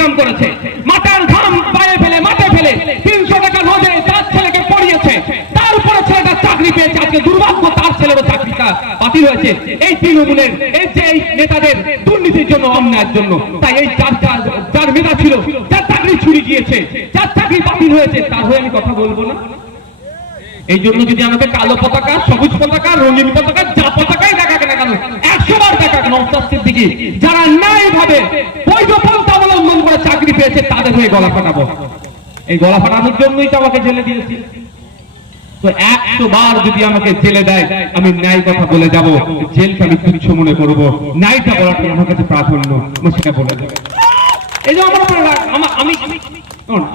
Income করেছে, মাথার ঘাম পায়ে ফেলে মাঠে ফেলে 300 টাকা রোজে তার ছেলেকে পড়িয়েছে, তারপরে ছেলেটা চাকরি পেয়েছে। আজকে দুর্ভাগ্য তার ছেলেরও চাকরিটা বাতিল হয়েছে এই তৃণমূলের এই নেতাদের দুর্নীতির জন্য, অন্যায়ের জন্য। তাই এই যার মেধা ছিল, যার চাকরি ছুটি গিয়েছে, যার চাকরি বাতিল হয়েছে, তার হয়ে আমি কথা বলবো না? এই জন্য যদি আমাকে কালো পতাকা, সবুজ পতাকা, রঙিন পতাকা, যা পতাকাই দেখাকে না কেন, 100 বার দেখাক নওশাদ সিদ্দিকী, যারা ন্যায় ভাবে বৈধ পন্থা অবলম্বন করে চাকরি পেয়েছে, তাদের হয়ে গলা ফাটাবো। এই গলা ফাটানোর জন্যই তো আমাকে জেলে দিয়েছি। তো 100 বার যদি আমাকে জেলে দেয়, আমি ন্যায় কথা বলে যাব, জেলকে আমি তুচ্ছ মনে করবো, ন্যায়টা বলাটা আমার কাছে প্রাধান্য, আমি সেটা বলে দেবো। এই যে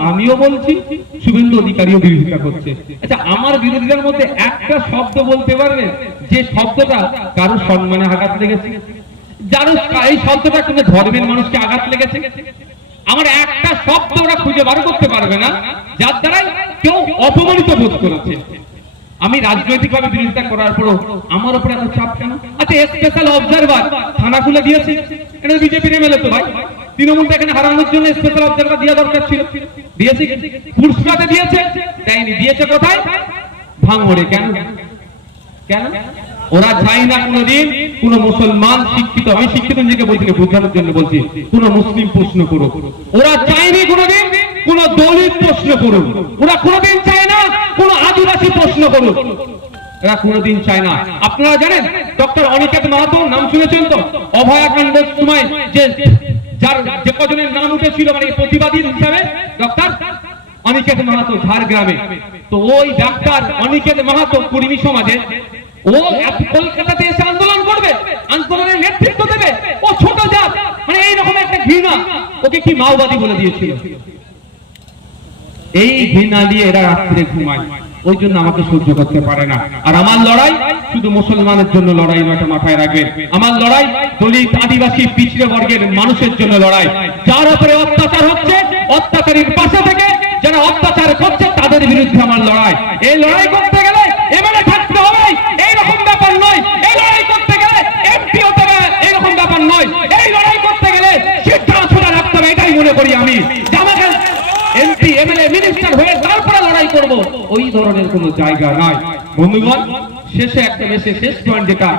আমিও বলছি, শুভেন্দু অধিকারীও বিরোধিতা করছে। আচ্ছা, আমার বিরোধীদের মধ্যে একটা শব্দ বলতে পারবে যে শব্দটা কারো সম্মানে আঘাত লেগেছে, যার এই শব্দটা কোনো ধর্মের মানুষকে আঘাত লেগেছে? আমার একটা শব্দ ওরা খুঁজে বার করতে পারবে না যার দ্বারাই কেউ অপমানিত বোধ করেছে। আমি রাজনৈতিকভাবে বিরোধিতা করার পরও আমার উপরে এত চাপ কেন? আচ্ছা, স্পেশাল অবজারভার থানা খুলে দিয়েছে, এটা বিজেপির এমএলএ তো ভাই, তৃণমূলটা এখানে হারানোর জন্য স্পেশাল অবজারভার দেওয়া দরকার ছিল। দিয়েছে, পুরস্কারে দিয়েছে, দেয়নি। দিয়েছে কোথায়? ভাঙড়ে। কেন? কেন? ওরা চায় না কোনদিন কোন মুসলমান শিক্ষিত, আমি শিক্ষিত নিজেকে বলছি, বোঝানোর জন্য বলছি, কোন মুসলিম প্রশ্ন করুক। ওরা চায়নি কোনদিন কোন দলিত প্রশ্ন করুক, ওরা কোনদিন চায় না কোন আদিবাসী প্রশ্ন করুক, এরা কোনদিন চায় না। আপনারা জানেন ডক্টর অনিকেত মাহাতো নাম শুনেছেন তো? অভয়াকাণ্ডের সময় যে কজনের নাম উঠেছিল মানে প্রতিবাদী হিসাবে, ডক্টর অনিকেত মাহাতো ঝাড়গ্রামে। তো ওই ডাক্তার অনিকেত মাহাতো কুর্মী সমাজের, ও কলকাতাতে এসে আন্দোলন করবে, আন্দোলনের নেতৃত্ব দেবে, ও ছোট জাত, মানে এইরকম একটা ঘৃণা, ওকে কি মাওবাদী বলে দিয়েছিল। এই ঘৃণা দিয়ে এরা রাত্রে ঘুমায়, ওই জন্য আমাকে সহ্য করতে পারে না। আর আমার লড়াই শুধু মুসলমানের জন্য লড়াই নয়, এটা মাথায় রাখবেন। আমার লড়াই দলিত, আদিবাসী, পিছড়ে বর্গের মানুষের জন্য লড়াই। যার উপরে অত্যাচার হচ্ছে, অত্যাচারীর পাশে থেকে যারা অত্যাচার করছে তাদের বিরুদ্ধে আমার লড়াই। এই লড়াই করতে গেলে এবারে থাকতে হবে, এইরকম ব্যাপার নয়। এই লড়াই করতে গেলে এমপি হতে হবে, এইরকম ব্যাপার নয়। এই লড়াই করতে গেলে শিক্ষা সোজা রাখতে হবে, এটাই মনে করি আমি। আমাকে এমপি, এমএলএ, মিনিস্টার হয়ে তারপরে লড়াই করব, ওই ধরনের কোনো জায়গা নাই। বন্ধুগণ, শেষে একটা শেষ পয়েন্ট যেটা